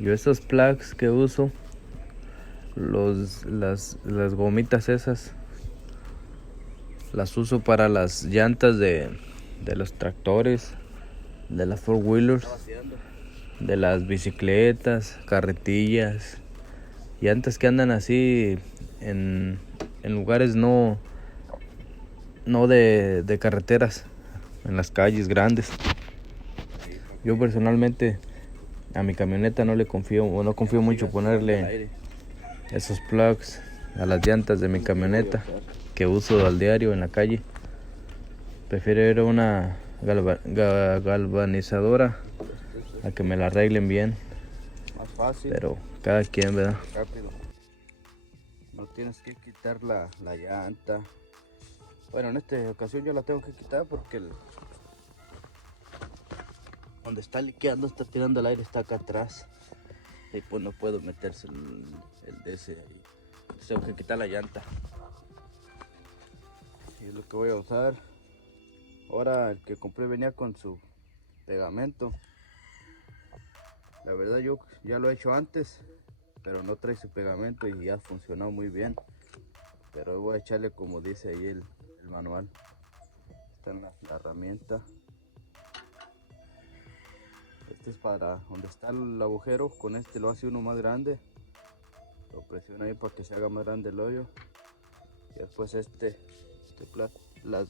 Yo esos plugs que uso, las gomitas esas, las uso para las llantas de los tractores, de las four wheelers, de las bicicletas, carretillas, llantas que andan así en lugares no de carreteras, en las calles grandes. Yo personalmente a mi camioneta no le confío, o no confío mucho ponerle esos plugs a las llantas de mi camioneta que uso al diario en la calle. Prefiero ir a una galvanizadora a que me la arreglen bien. Más fácil. Pero cada quien, ¿verdad? Rápido. No tienes que quitar la llanta. Bueno, en esta ocasión yo la tengo que quitar porque donde está liqueando, está tirando el aire, está acá atrás. Y pues no puedo meterse el de ese ahí. Entonces tengo que quitar la llanta. Y es lo que voy a usar. Ahora el que compré venía con su pegamento. La verdad yo ya lo he hecho antes, pero no trae su pegamento y ya funcionó muy bien. Pero voy a echarle como dice ahí el manual. Está en la herramienta. Este es para donde está el agujero. Con este lo hace uno más grande. Lo presiona ahí para que se haga más grande el hoyo. Y después las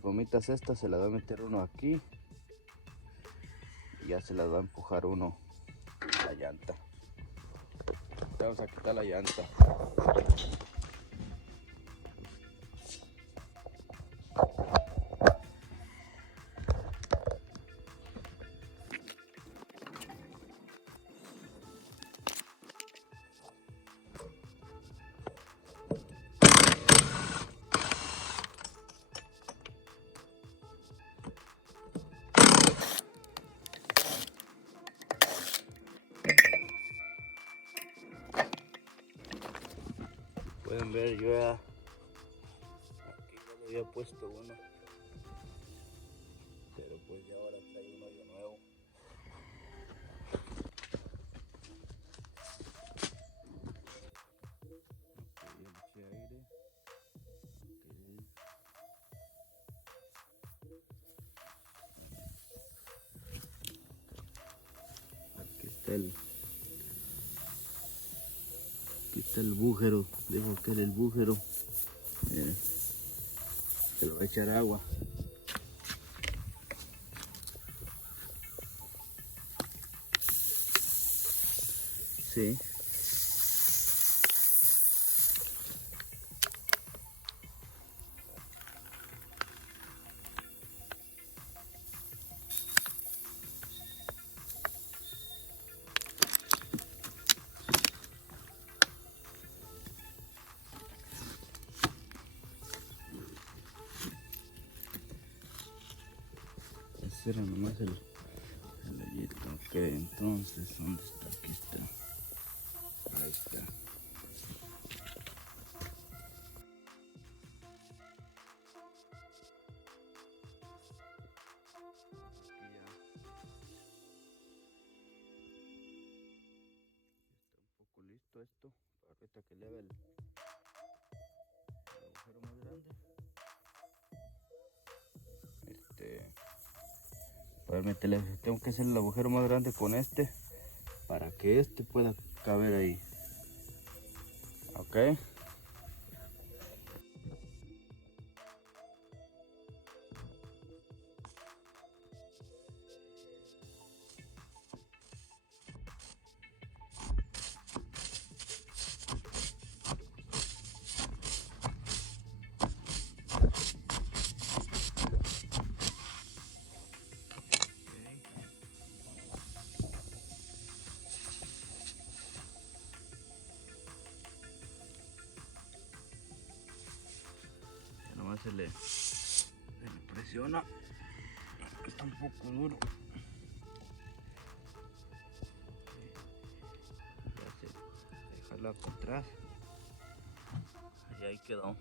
gomitas estas se las va a meter uno aquí. Y ya se las va a empujar uno a la llanta. Vamos a quitar la llanta. Pueden ver, yo ya aquí ya le había puesto uno, pero pues ya ahora trae un hoyo nuevo. Ok, ya le eché aire. Ok. Aquí está el bújero, dejo que era el bújero. Miren, se lo voy a echar agua. Sí. Ese era nomás el hoyito. Ok, entonces, ¿dónde está? Aquí está. Ahí está. Poco listo esto. Ahorita que le haga el agujero más grande. Para meterle, tengo que hacer el agujero más grande con este para que este pueda caber ahí. Ok. Nomás se le presiona, está un poco duro. Ya se dejarla para atrás y ahí quedó.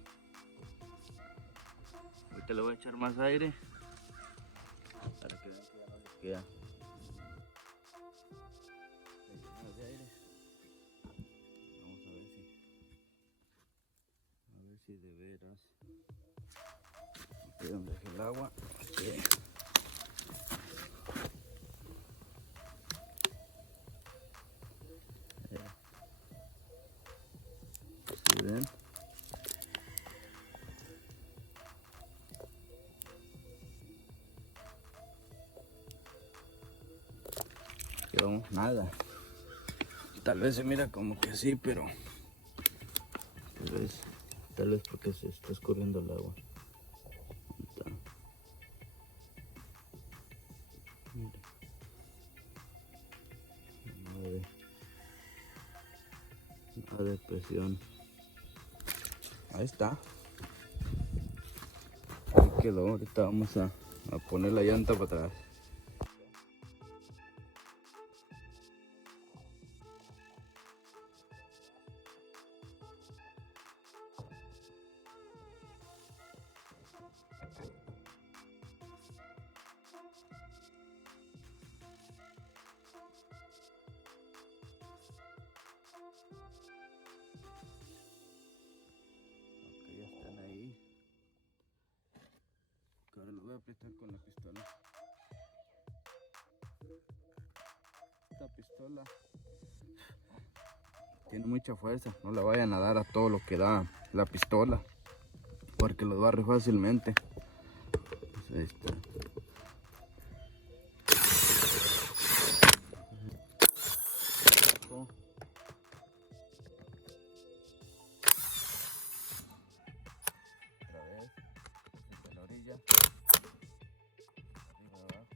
Ahorita le voy a echar más aire para que vean que ya no le queda. Aquí donde dejé el agua. Aquí. ¿Sí ven? Quedó nada. Tal vez se mira como que sí, pero tal vez porque se está escurriendo el agua. Ahí está. Mira. Nada de presión. Ahí está. Ahí quedó. Ahorita vamos a poner la llanta para atrás. Ok, ya están ahí. Que ahora lo voy a apretar con la pistola. Esta pistola tiene mucha fuerza, no la vayan a dar a todo lo que da la pistola, porque los barre fácilmente. Pues ahí está. Otra vez, desde la orilla, arriba abajo.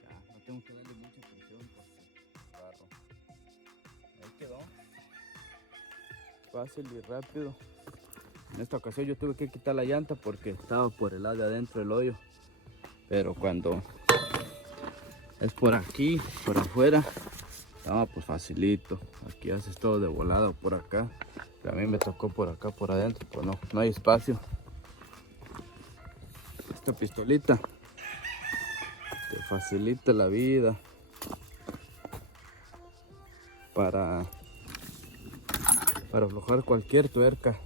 Ya, no tengo que darle mucha presión porque barro. Ahí quedó. Fácil y rápido. En esta ocasión yo tuve que quitar la llanta porque estaba por el lado de adentro del hoyo. Pero cuando es por aquí, por afuera, pues facilito. Aquí haces todo de volado por acá. Pero a mí me tocó por acá, por adentro, pues no hay espacio. Esta pistolita te facilita la vida para aflojar cualquier tuerca.